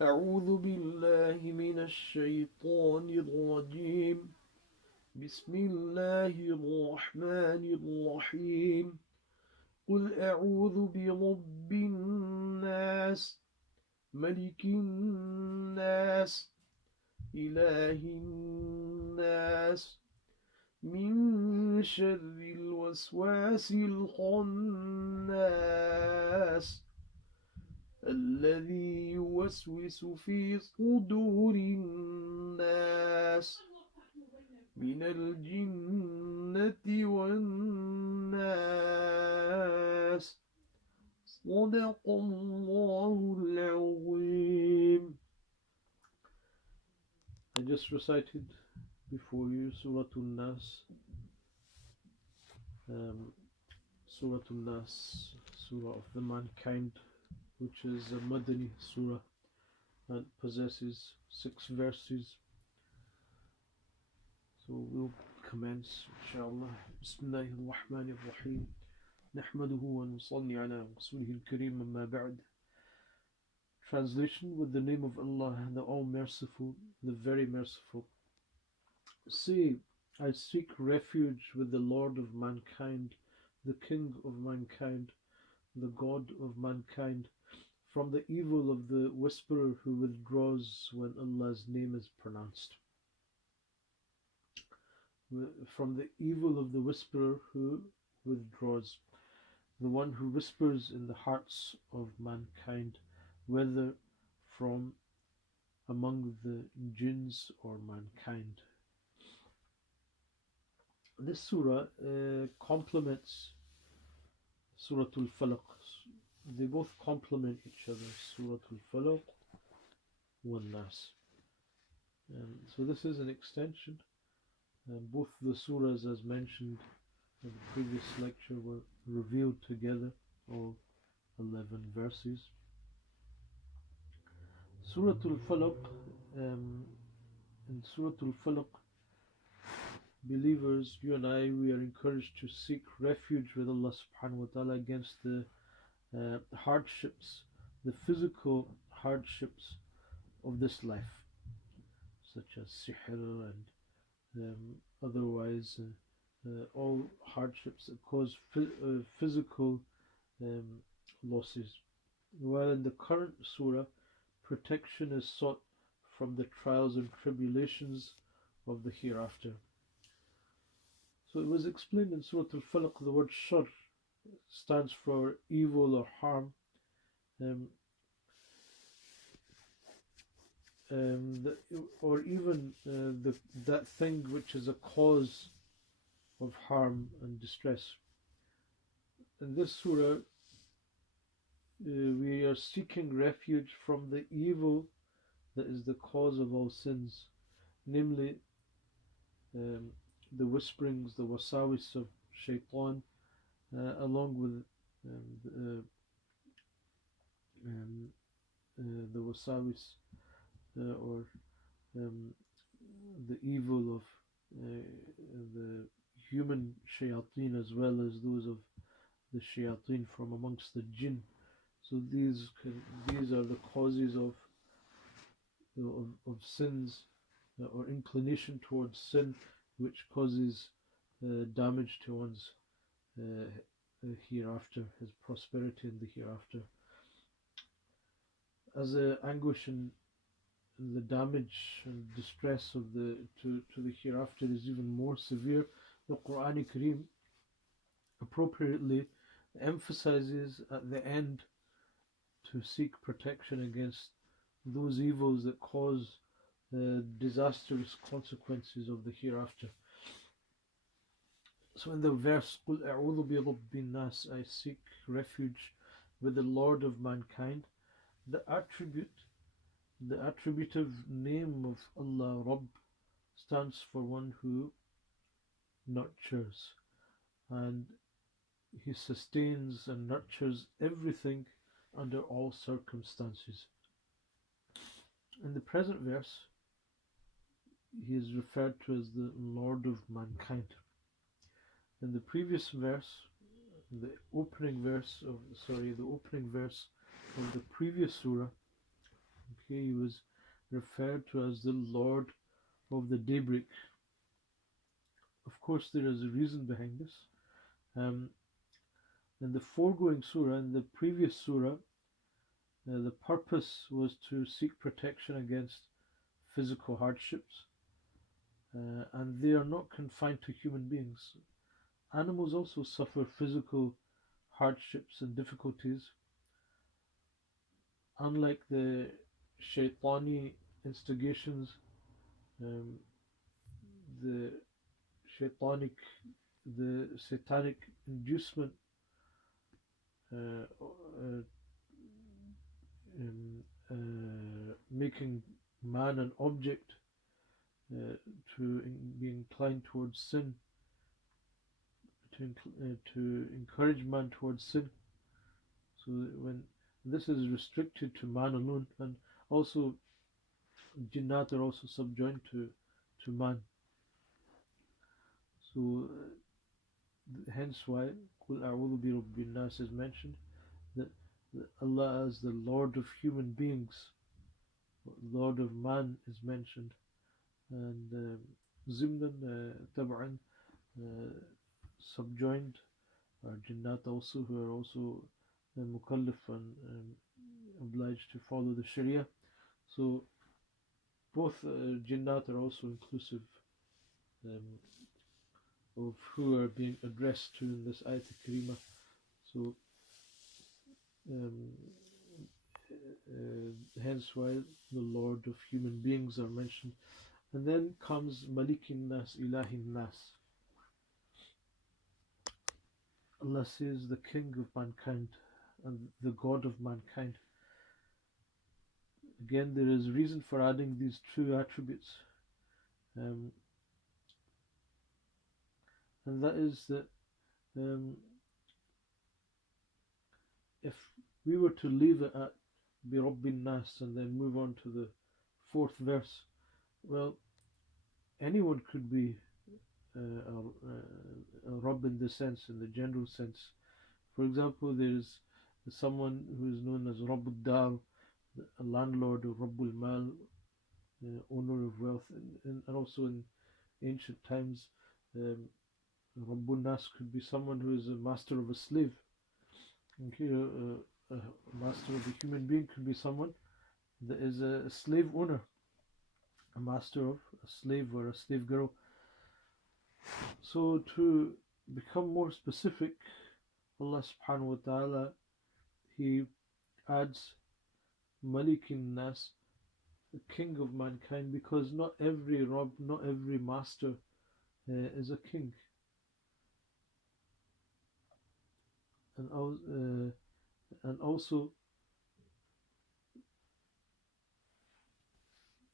أعوذ بالله من الشيطان الرجيم. بسم الله الرحمن الرحيم. قل أعوذ برب الناس، ملك الناس، إله الناس، من شر الوسواس الخناس، الذي يوسوس في صدور الناس من الجنة والناس. صدق الله العظيم. I just recited before you Surah Al-naas, Surah Al-naas, Surah of the mankind, which is a Madani Surah and possesses 6 verses. So we'll commence, inshallah. Bismillahir Rahmanir Rahim. Nahmaduhu wa nusalli ala Rasulihil Kareem, amma ba'd. Translation: with the name of Allah, the All-Merciful, the Very Merciful. Say, I seek refuge with the Lord of mankind, the King of mankind, the God of mankind, from the evil of the whisperer who withdraws when Allah's name is pronounced. From the evil of the whisperer who withdraws, the one who whispers in the hearts of mankind, whether from among the jinns or mankind. This surah complements Surah Al-Falaq. They both complement each other, Surah Al-Falaq and Nas. So this is an extension. Both the surahs, as mentioned in the previous lecture, were revealed together, all 11 verses. Surah Al-Falaq, in Surah Al-Falaq, believers, you and I, we are encouraged to seek refuge with Allah subhanahu wa ta'ala against the hardships, the physical hardships of this life, such as sihr and otherwise all hardships that cause physical losses. While in the current surah, protection is sought from the trials and tribulations of the hereafter. So it was explained in Surah Al-Falaq, the word shar stands for evil or harm. Or even that thing which is a cause of harm and distress. In this surah, we are seeking refuge from the evil that is the cause of all sins, namely the whisperings, the wasawis of shaitan, along with the wasawis or the evil of the human shayateen, as well as those of the shayateen from amongst the jinn. So these are the causes of sins or inclination towards sin, which causes damage to one's hereafter, his prosperity in the hereafter. As the anguish and the damage and distress of to the hereafter is even more severe, the Quran Kareem appropriately emphasizes at the end to seek protection against those evils that cause disastrous consequences of the hereafter. So in the verse, قُلْ أَعُوذُ بِرَبِّ النَّاسِ, I seek refuge with the Lord of mankind, the attributive name of Allah, Rabb, stands for one who nurtures, and He sustains and nurtures everything under all circumstances. In the present verse, He is referred to as the Lord of mankind. In the previous verse, the opening verse of the previous surah, here he was referred to as the Lord of the daybreak. Of course, there is a reason behind this. In the foregoing surah, in the previous surah, the purpose was to seek protection against physical hardships, and they are not confined to human beings. Animals also suffer physical hardships and difficulties. Unlike the shaitani instigations, um, the shaitanic, the satanic inducement, uh, uh, making man an object, to be inclined towards sin, to encourage man towards sin. So when this is restricted to man alone, and also jinnat are also subjoined to man. So hence why Qul a'udhu bi Rabbin Nas is mentioned, that Allah as the Lord of human beings, Lord of man is mentioned, and Zimnan Tab'an subjoined are jinnat also, who are also mukallaf and obliged to follow the Sharia. So both jinnat are also inclusive of who are being addressed to in this ayat al-karima. So hence why the Lord of human beings are mentioned. And then comes Malikin Nas, Ilahin Nas. Allah says the King of mankind and the God of mankind. Again, there is reason for adding these two attributes, and that is that if we were to leave it at Bi Rabbin Nas and then move on to the fourth verse, well, anyone could be a Rabb in the sense, in the general sense. For example, there is someone who is known as Rabbul Dar, a landlord, or Rabbul Mal, owner of wealth, and also in ancient times, Rabbul Nas could be someone who is a master of a slave. Okay, a master of a human being could be someone that is a slave owner, a master of a slave or a slave girl. So to become more specific, Allah subhanahu wa ta'ala, He adds Malikin Nas, the king of mankind, because not every Rabb, not every master is a king. And also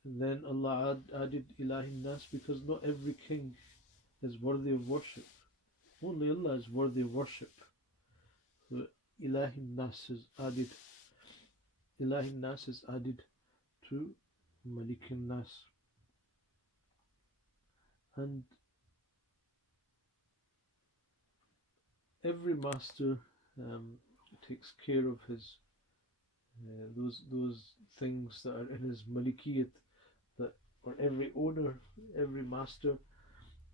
then Allah added Ilahin Nas, because not every king is worthy of worship. Only Allah is worthy of worship. So Ilahin Nas is added. Ilahin Nas is added to Malikin Nas. And every master takes care of his those things that are in his Malikiyat, that, or every owner, every master,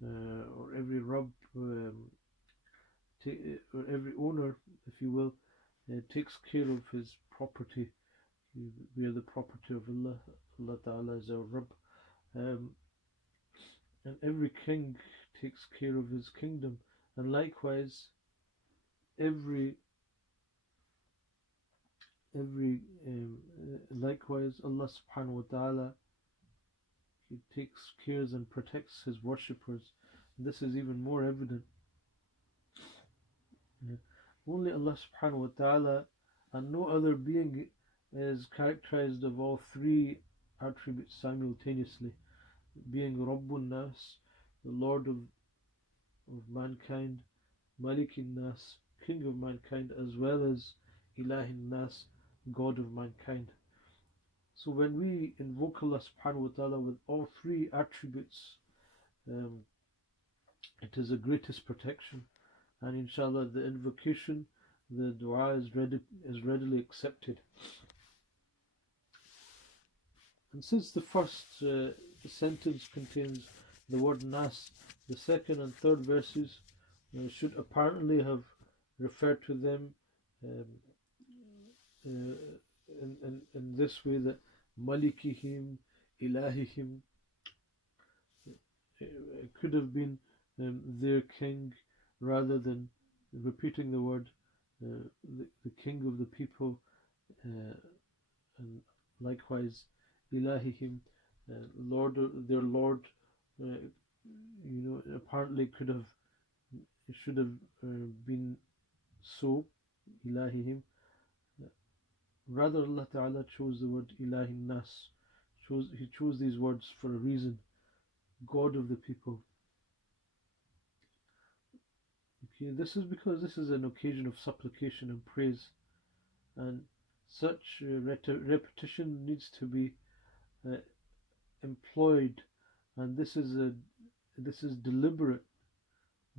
or every Rabb, or every owner, if you will, takes care of his property. We are the property of Allah. Allah Ta'ala is our Rabb. And every king takes care of his kingdom. And likewise, likewise, Allah Subhanahu wa Ta'ala, He takes care and protects His worshippers. This is even more evident. Only Allah Subhanahu wa Ta'ala and no other being is characterized of all three attributes simultaneously, being Rabbun Nas, the Lord of mankind, Malikin Nas, King of mankind, as well as Ilahin Nas, God of mankind. So when we invoke Allah subhanahu wa ta'ala with all three attributes, it is the greatest protection, and inshallah the invocation, the dua is readily accepted. And since the first sentence contains the word nas, the second and third verses should apparently have referred to them um, in this way, that Malikihim, Ilahihim, it could have been their king, rather than repeating the word the king of the people, and likewise Ilahihim, Lord, their Lord. Apparently it should have been so, Ilahihim. Rather, Allah Ta'ala chose the word Ilahin Nas. He chose these words for a reason. God of the people. Okay, this is because this is an occasion of supplication and praise, and such repetition needs to be employed, and this is deliberate.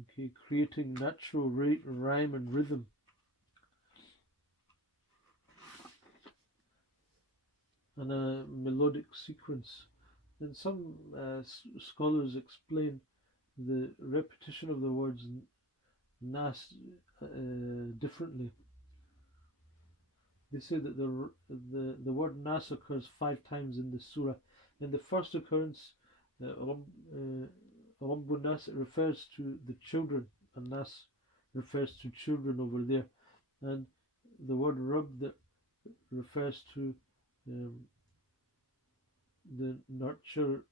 Okay, creating natural rhyme and rhythm. And a melodic sequence. And some scholars explain the repetition of the words nas differently. They say that the word nas occurs 5 times in the surah. In the first occurrence, Rabbun Nas, it refers to the children, and Nas refers to children over there, and the word Rabb that refers to the nurturership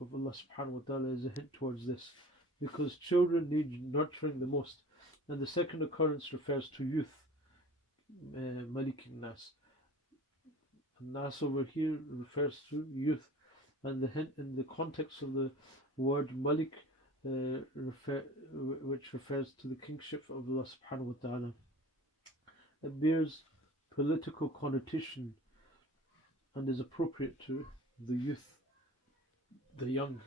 of Allah subhanahu wa ta'ala is a hint towards this, because children need nurturing the most. And the second occurrence refers to youth, Malikin Nas. And Nas over here refers to youth, and the hint in the context of the word Malik, which refers to the kingship of Allah subhanahu wa ta'ala. It bears political connotation and is appropriate to the youth, the young.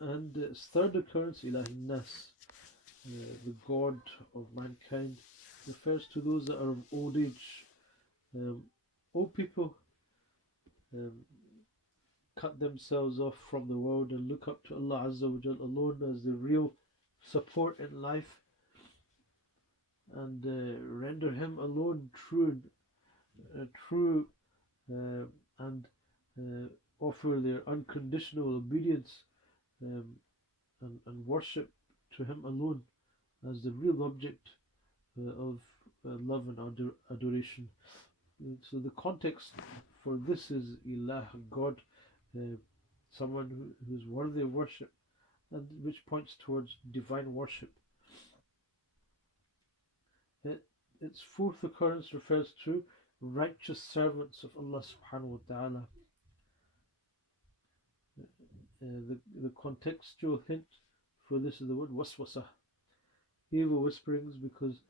And its third occurrence, Ilahin Nas, the God of mankind, refers to those that are of old age. Old people cut themselves off from the world and look up to Allah Azza wa Jal alone as the real support in life, and render Him alone true and offer their unconditional obedience and worship to Him alone as the real object of love and adoration. So the context for this is Ilah, God, someone who is worthy of worship, and which points towards divine worship. Its fourth occurrence refers to righteous servants of Allah subhanahu wa ta'ala. The contextual hint for this is the word waswasa, evil whisperings, because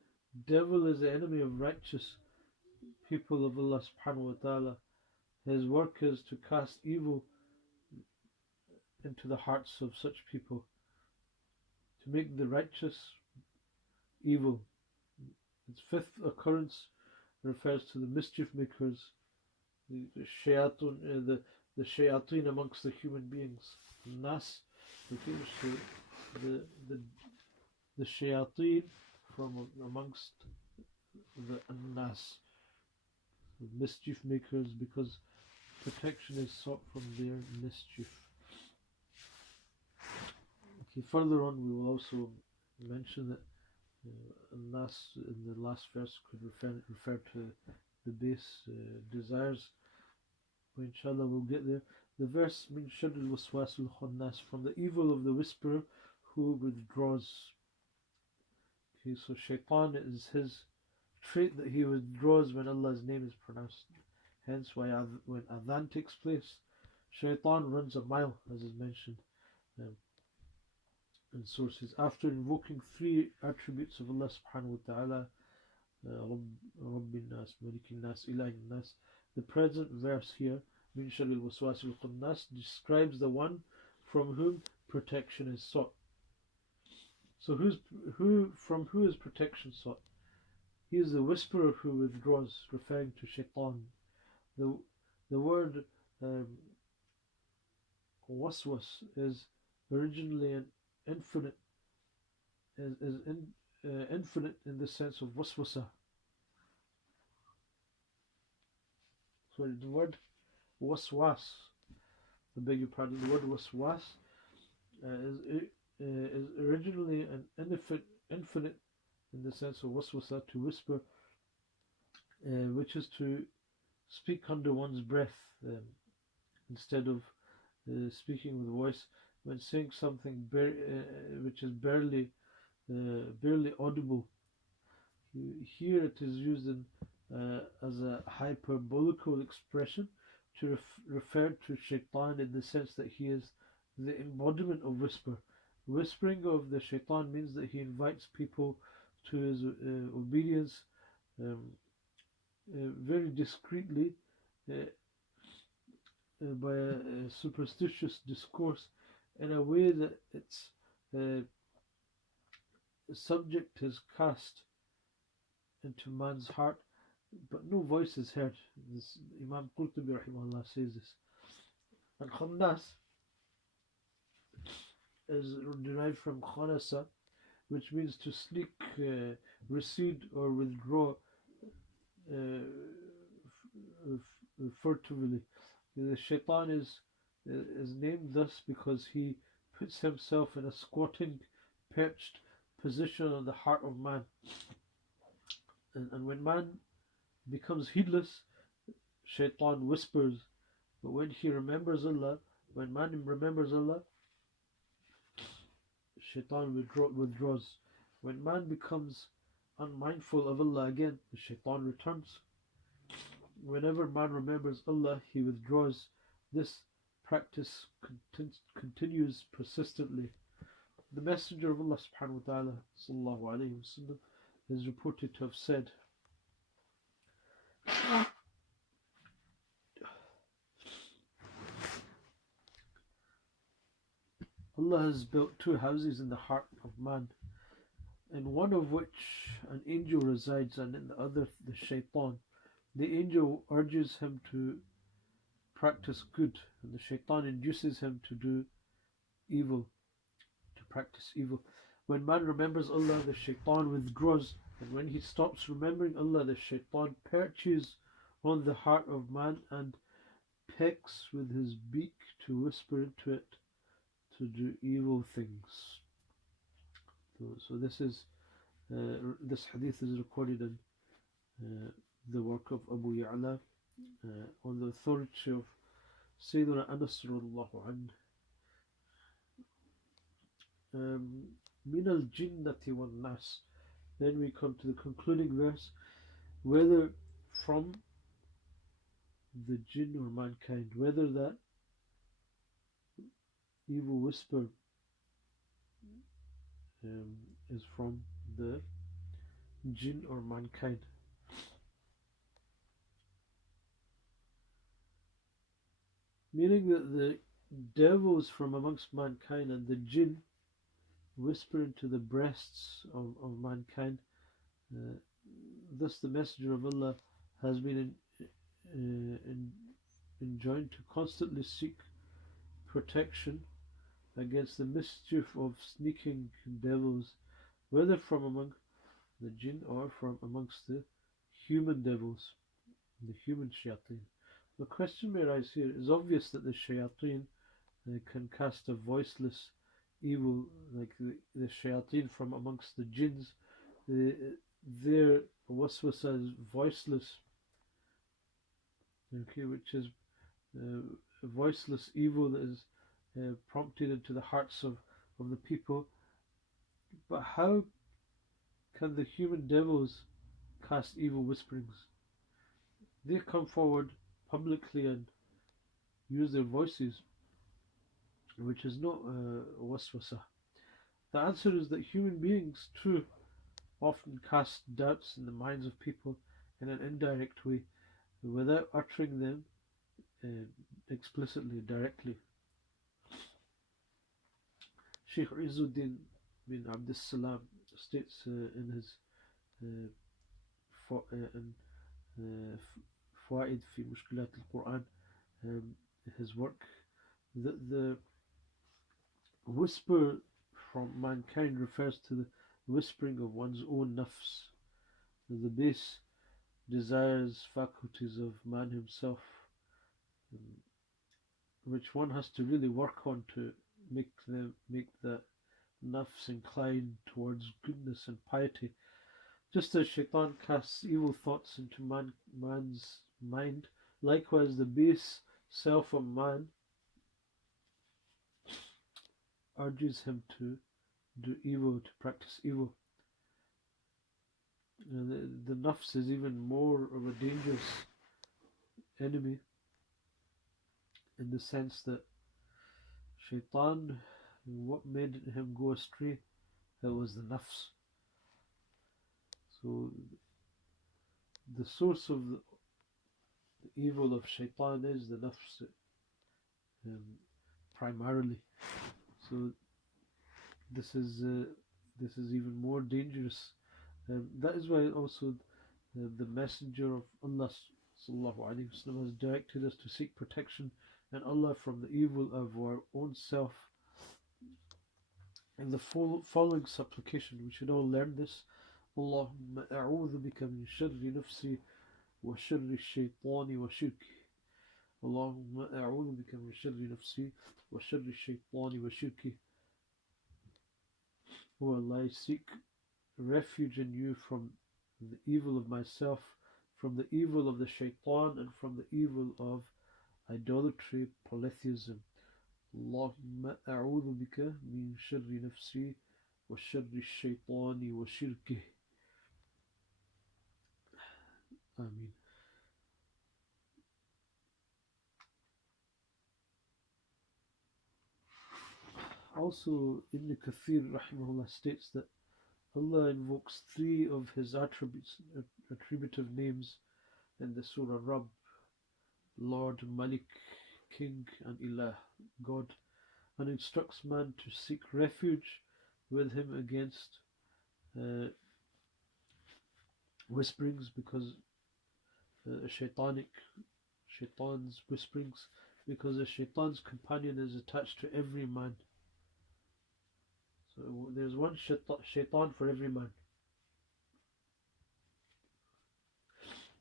devil is the enemy of righteous people of Allah subhanahu wa ta'ala. His work is to cast evil into the hearts of such people, to make the righteous evil. Its fifth occurrence refers to the mischief makers, the shayateen amongst the human beings. Nas refers to the shayateen from amongst the Nas, the mischief makers, because protection is sought from their mischief. Okay, further on we will also mention that Nas in the last verse could refer to the base desires. But inshallah we'll get there. The verse means Sharrul Waswasul Khannas, from the evil of the whisperer who withdraws. Okay, so Shaitan is his trait that he withdraws when Allah's name is pronounced. Hence why when Adhan takes place, Shaitan runs a mile, as is mentioned in sources. After invoking 3 attributes of Allah subhanahu wa ta'ala, Rabbin Nas, Malikin Nas, Ilahin Nas, the present verse here, Min Sharril Waswasil Khannas, describes the one from whom protection is sought. So from who is protection sought? He is the whisperer who withdraws, referring to Shaitan. The, the word um, waswas is originally an infinite, infinite in the sense of waswasa. So the word waswas, I beg your pardon, the word waswas is originally an infinite in the sense of waswasa, to whisper, which is to speak under one's breath instead of speaking with voice. When saying something which is barely audible, here it is used as a hyperbolical expression to refer to Shaitan in the sense that he is the embodiment of whisper. Whispering of the Shaitan means that he invites people to his obedience very discreetly by a superstitious discourse, in a way that its subject is cast into man's heart, but no voice is heard. This Imam Qurtubi rahimahullah says this. And khannas is derived from khanasa, which means to sneak, recede, or withdraw furtively. The Shaitan is named thus because he puts himself in a squatting, perched position on the heart of man. And when man becomes heedless, Shaitan whispers. But when he remembers Allah, when man remembers Allah, Shaitan withdraws. When man becomes unmindful of Allah again, the Shaitan returns. Whenever man remembers Allah, he withdraws. This practice continues persistently. The Messenger of Allah subhanahu wa ta'ala sallallahu alayhi wa sallam is reported to have said, Allah has built two houses in the heart of man, in one of which an angel resides and in the other the Shaitan. The angel urges him to practice good, and the Shaitan induces him to do evil, to practice evil. When man remembers Allah, the Shaitan withdraws, and when he stops remembering Allah, the Shaitan perches on the heart of man and pecks with his beak to whisper into it to do evil things. So this hadith is recorded in the work of Abu Ya'la on the authority of Sayyidina Anas radiallahu anhu. Min al-jinnati wal-nas. Then we come to the concluding verse, whether from the jinn or mankind, whether that evil whisper is from the jinn or mankind. Meaning that the devils from amongst mankind and the jinn whisper into the breasts of mankind. Thus the Messenger of Allah has been enjoined to constantly seek protection against the mischief of sneaking devils, whether from among the jinn or from amongst the human devils, the human shayateen. The question may arise here: is obvious that the shayateen can cast a voiceless evil, like the shayateen from amongst the jinns. Their waswasa is voiceless, okay, which is voiceless evil that is prompted into the hearts of the people. But how can the human devils cast evil whisperings? They come forward publicly and use their voices, which is not waswasa. The answer is that human beings too often cast doubts in the minds of people in an indirect way, without uttering them explicitly, directly. Shaykh Izzuddin bin Abdus Salam states in his Fawaid fi Mushkilat al-Quran, his work. The whisper from mankind refers to the whispering of one's own nafs, the base desires, faculties of man himself, which one has to really work on to make the nafs incline towards goodness and piety. Just as shaitan casts evil thoughts into man's mind, likewise the base self of man urges him to do evil, to practice evil. The nafs is even more of a dangerous enemy, in the sense that shaitan, what made him go astray? It was the nafs. So the source of the evil of shaitan is the nafs, primarily. So this is even more dangerous. That is why also the Messenger of Allah sallallahu alaihi wasallam has directed us to seek protection in Allah from the evil of our own self. In the following supplication, we should all learn this. Allahumma a'udhu bika min sharri nafsi wa sharri shaytani wa shirki. Allahumma a'udhu bika min sharri nafsi wa sharri shaytani wa shirki. O Allah, I seek refuge in you from the evil of myself, from the evil of the shaitan, and from the evil of idolatry, polytheism. Allahumma a'udhu bika min sharri nafsi wa sharri shaytani wa shirki. Ameen. Also, Ibn Kathir rahimahullah states that Allah invokes 3 of his attributive names in the Surah Rabb: Lord, Malik, King, and Ilah, God, and instructs man to seek refuge with him against whisperings, because shaitan's whisperings, because a shaitan's companion is attached to every man. So there's one shaitan for every man.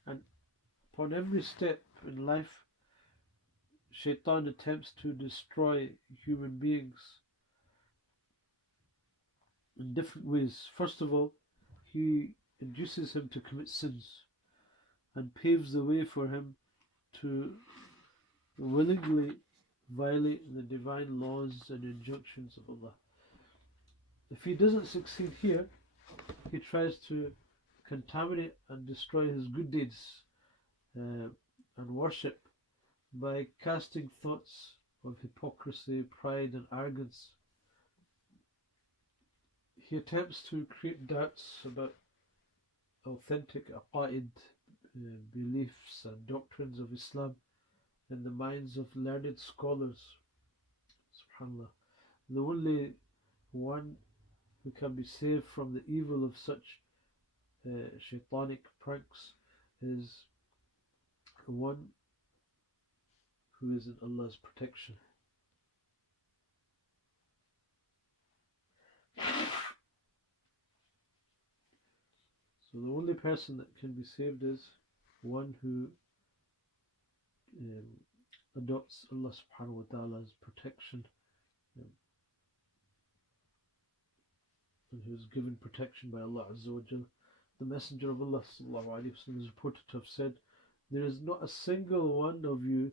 And upon every step in life, shaitan attempts to destroy human beings in different ways. First of all, he induces him to commit sins and paves the way for him to willingly violate the divine laws and injunctions of Allah. If he doesn't succeed here, he tries to contaminate and destroy his good deeds and worship by casting thoughts of hypocrisy, pride, and arrogance. He attempts to create doubts about authentic aqaid, beliefs and doctrines of Islam in the minds of learned scholars. SubhanAllah. The only one who can be saved from the evil of such shaitanic pranks is the one who is in Allah's protection. So the only person that can be saved is one who adopts Allah subhanahu wa ta'ala's protection, and who is given protection by Allah Azza wa Jal. The Messenger of Allah sallallahu alaihi wasallam is reported to have said, "There is not a single one of you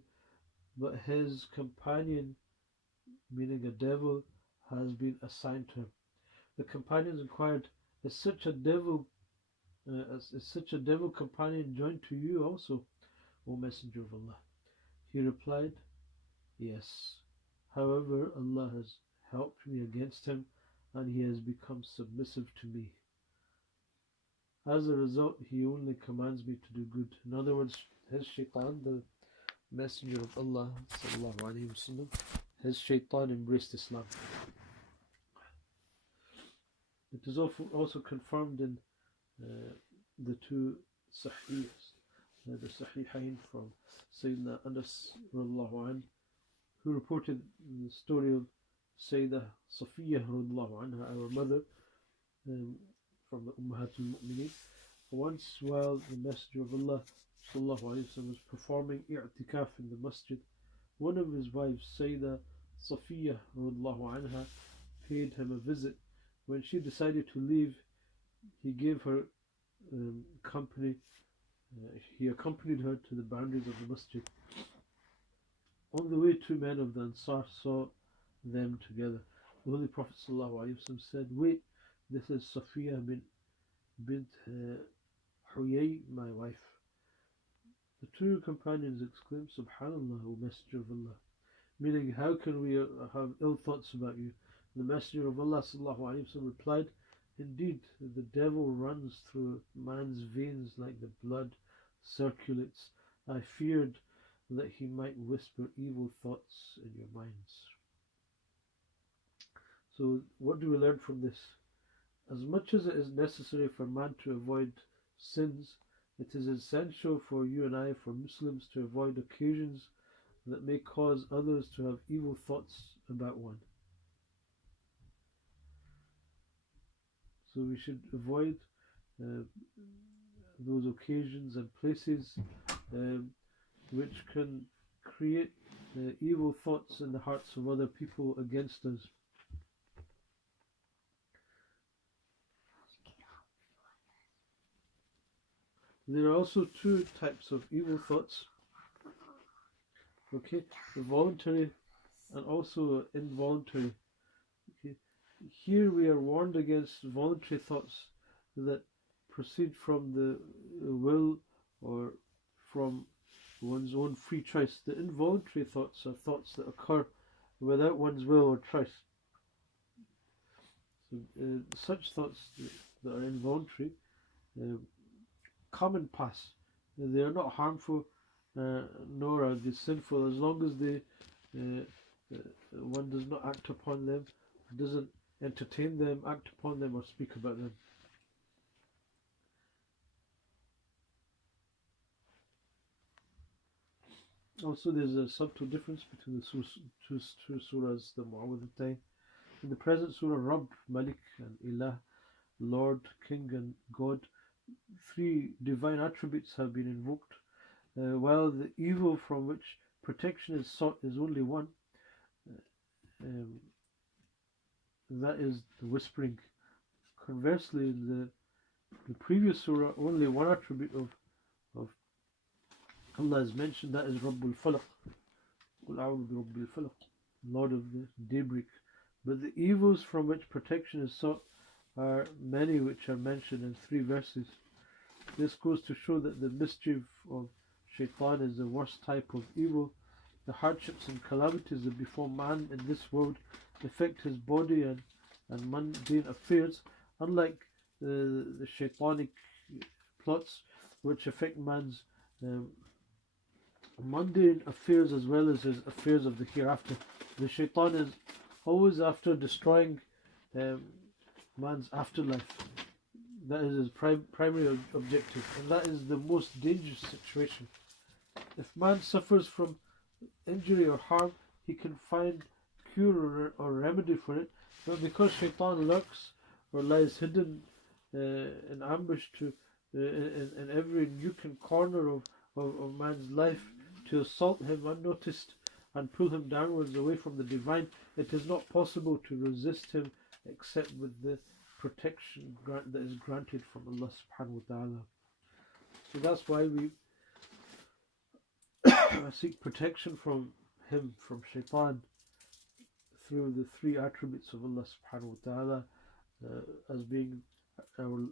but his companion," meaning a devil, "has been assigned to him." The companions inquired, "Is such a devil companion joined to you also, O Messenger of Allah?" He replied, "Yes. However, Allah has helped me against him, and he has become submissive to me. As a result, he only commands me to do good." In other words, his shaitan, the Messenger of Allah sallallahu alaihi wasallam, his shaitan embraced Islam. It is also confirmed in the 2 Sahih, the Sahihain from Sayyidina Anas radiallahu anh, who reported the story of Sayyidah Safiyyah radiallahu anha, our mother, from the Ummahatul Mu'mineen. Once while the Messenger of Allah sallallahu alayhi wa sallam was performing i'tikaf in the masjid, one of his wives, Sayyidah Safiyyah radiallahu anha, paid him a visit. When she decided to leave, he gave her company. He accompanied her to the boundaries of the masjid. On the way, two men of the Ansar saw them together. The Holy Prophet ﷺ said, "Wait, this is Safiya bint Huyay, my wife." The two companions exclaimed, "Subhanallah, O Messenger of Allah," meaning, how can we have ill thoughts about you? The Messenger of Allah ﷺ replied, "Indeed, the devil runs through man's veins like the blood circulates. I feared that he might whisper evil thoughts in your minds." So what do we learn from this? As much as it is necessary for man to avoid sins, it is essential for you and I, for Muslims, to avoid occasions that may cause others to have evil thoughts about one. So we should avoid those occasions and places which can create evil thoughts in the hearts of other people against us. There are also two types of evil thoughts. Okay, the voluntary and also involuntary. Okay, here we are warned against voluntary thoughts that proceed from the will or from one's own free choice. The involuntary thoughts are thoughts that occur without one's will or choice. So, such thoughts that are involuntary come and pass. They are not harmful, nor are they sinful, as long as they one does not act upon them, doesn't entertain them, act upon them, or speak about them. Also, there's a subtle difference between the two surahs, the Mu'awwidhatayn. In the present surah, Rabb, Malik, and Ilah, Lord, King, and God, three divine attributes have been invoked, while the evil from which protection is sought is only one. That is the whispering. Conversely, in the previous surah, only one attribute of Allah is mentioned, that is Rabbul Falaq, Qul a'udhu bi Rabbil Falaq, Lord of the daybreak. But the evils from which protection is sought are many, which are mentioned in 3 verses. This goes to show that the mischief of Shaitan is the worst type of evil. The hardships and calamities that befall man in this world affect his body and mundane affairs, unlike the Shaitanic plots which affect man's mundane affairs as well as his affairs of the hereafter. The Shaitan is always after destroying man's afterlife. That is his primary objective, and that is the most dangerous situation. If man suffers from injury or harm, he can find cure or remedy for it, but because Shaitan lurks or lies hidden in ambush in every nook and corner of man's life to assault him unnoticed and pull him downwards away from the divine, it is not possible to resist him except with the protection that is granted from Allah subhanahu wa ta'ala. So that's why we seek protection from him, from Shaitan, through the 3 attributes of Allah subhanahu wa ta'ala, as being our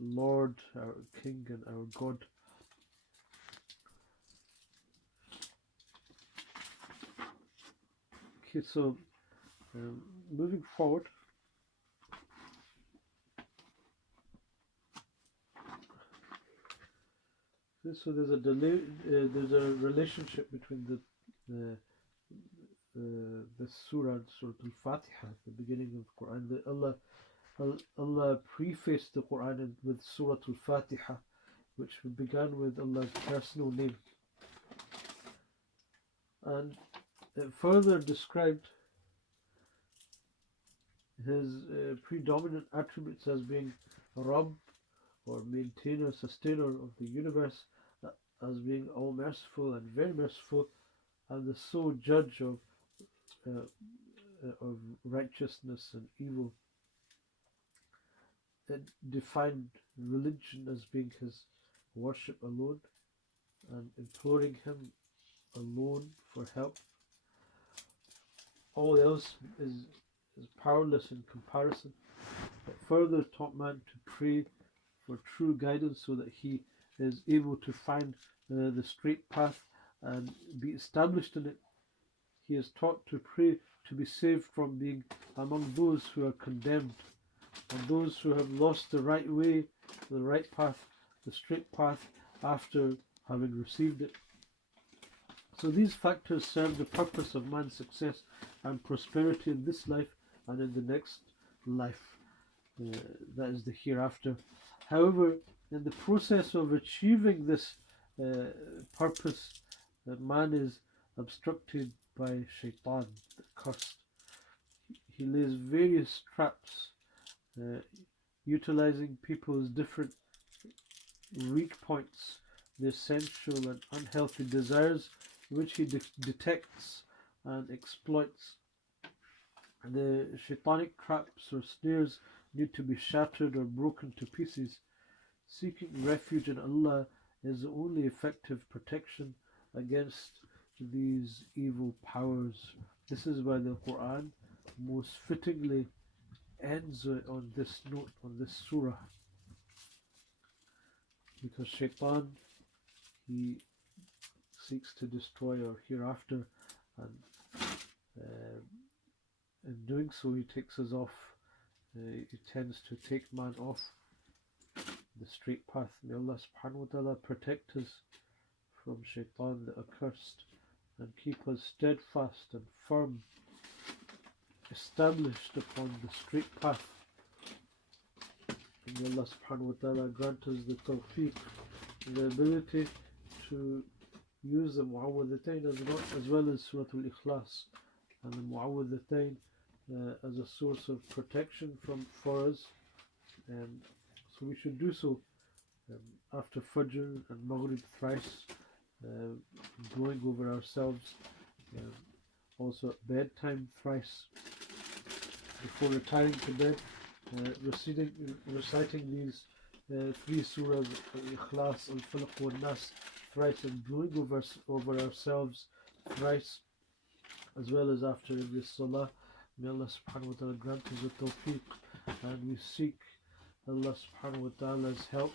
Lord, our King, and our God. Okay, so moving forward, so there's a delay. There's a relationship between the surah, Surah Al-Fatiha, the beginning of the Quran. Allah prefaced the Quran with Surah Al-Fatiha, which began with Allah's personal name. And it further described his predominant attributes as being Rabb, or maintainer, sustainer of the universe, as being all merciful and very merciful, and the sole judge of righteousness and evil. It defined religion as being his worship alone and imploring him alone for help. All else is powerless in comparison. It further taught man to pray for true guidance so that he is able to find the straight path and be established in it. He is taught to pray to be saved from being among those who are condemned and those who have lost the right way, the right path, the straight path after having received it. So these factors serve the purpose of man's success and prosperity in this life and in the next life, that is the hereafter. However, in the process of achieving this purpose, man is obstructed by Shaitan, the cursed. He lays various traps, utilizing people's different weak points, the sensual and unhealthy desires, which he detects and exploits. The shaitanic traps or snares need to be shattered or broken to pieces. Seeking refuge in Allah is the only effective protection against these evil powers. This is why the Quran most fittingly ends on this note, on this surah, because Shaitan, he seeks to destroy our hereafter, and in doing so he takes us off, he tends to take man off the straight path. May Allah subhanahu wa ta'ala protect us from Shaitan the accursed and keep us steadfast and firm, established upon the straight path. And may Allah subhanahu wa ta'ala grant us the tawfiq, the ability to use the Mu'awwidhatayn as well as Surah Al-Ikhlas and the Mu'awwidhatayn as a source of protection for us. So we should do so after Fajr and Maghrib thrice, going over ourselves, also at bedtime thrice, before retiring to bed, reciting these three surahs, Al-Ikhlas, Al-Falaq, Al-naas thrice, and blowing over ourselves thrice, as well as after every salah. May Allah subhanahu wa ta'ala grant us the tawfiq, and we seek Allah subhanahu wa ta'ala's help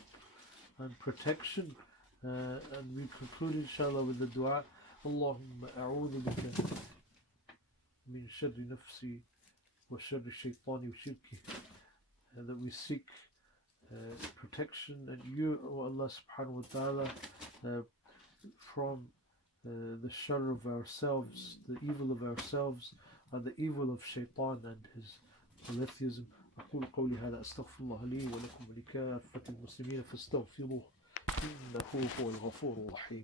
and protection, and we conclude inshallah with the dua, Allahumma a'udhu bika min sharri nafsi wa sharri shaytani wa shirki, that we seek protection and you, O Allah subhanahu wa ta'ala, from the shar of ourselves, the evil of ourselves, and the evil of shaitan and his polytheism. أقول قولي هذا أستغفر الله لي ولكم ولكافة المسلمين فاستغفروه إنه هو الغفور الرحيم.